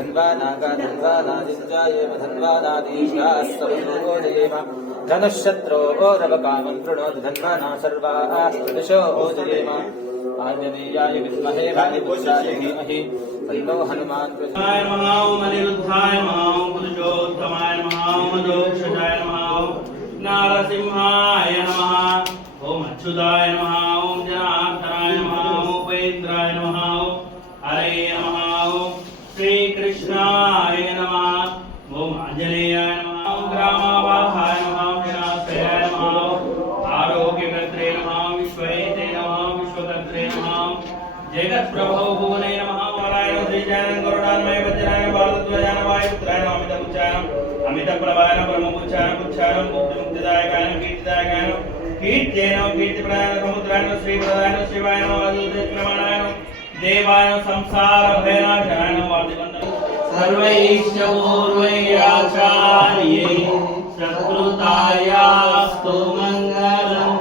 धन्वा नागाधन्वा नादित्यायेव धन्वादादीशास्तवो जयेम धनुःशत्रो ओरवकामं कृणोतु धन्वाना सर्वास्तदिशो ओजयेम विद्महे धीमहि तन्नो हनुमान् कृष्णाय ओम अनिरुद्धाय पुरुषोत्तमाय नारसिंहाय नमः। ओम अच्युताय శ్రీకృష్ణాయ నమ ఓం ఆంజనేయాయ నమ ఓం గ్రామావాహాయ నమ వినాశయాయ నమ ఆరోగ్యకర్త్రే నమ విశ్వైతే నమ విశ్వకర్త్రే నమ జగత్ ప్రభౌ భువనే నమ నారాయణ శ్రీజానం గరుడాన్మయ వజ్రాయ బాలధ్వజాన వాయుత్రాయ అమిత ఉచ్చారం అమిత ప్రభాయన బ్రహ్మముచ్చారం ఉచ్చారం ముక్తి ముక్తిదాయకాయనం కీర్తిదాయకాయనం కీర్తేనం కీర్తిప్రదాయన సముద్రాయన శ్రీప్రదాయన శివాయన దేవాయ సంసార భయనాశనాయ వాదివందనం. సర్వైశ్వరవైరాచార్యై సకృతాయాస్తు మంగళం.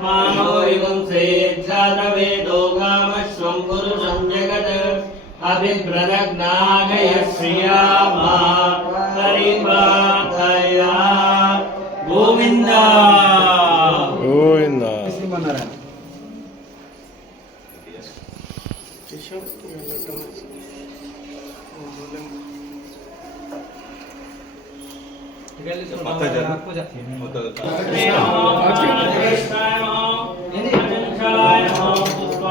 మానోరివం సేజ్జాతవేదో కామశ్వం పురుషం జగత్. అభిప్రదగ్నాగయ శ్రియామా. హరిపాతయా Govinda. Govinda. Srimannarayana Deixa eu ver mais. पता जाता पता जाता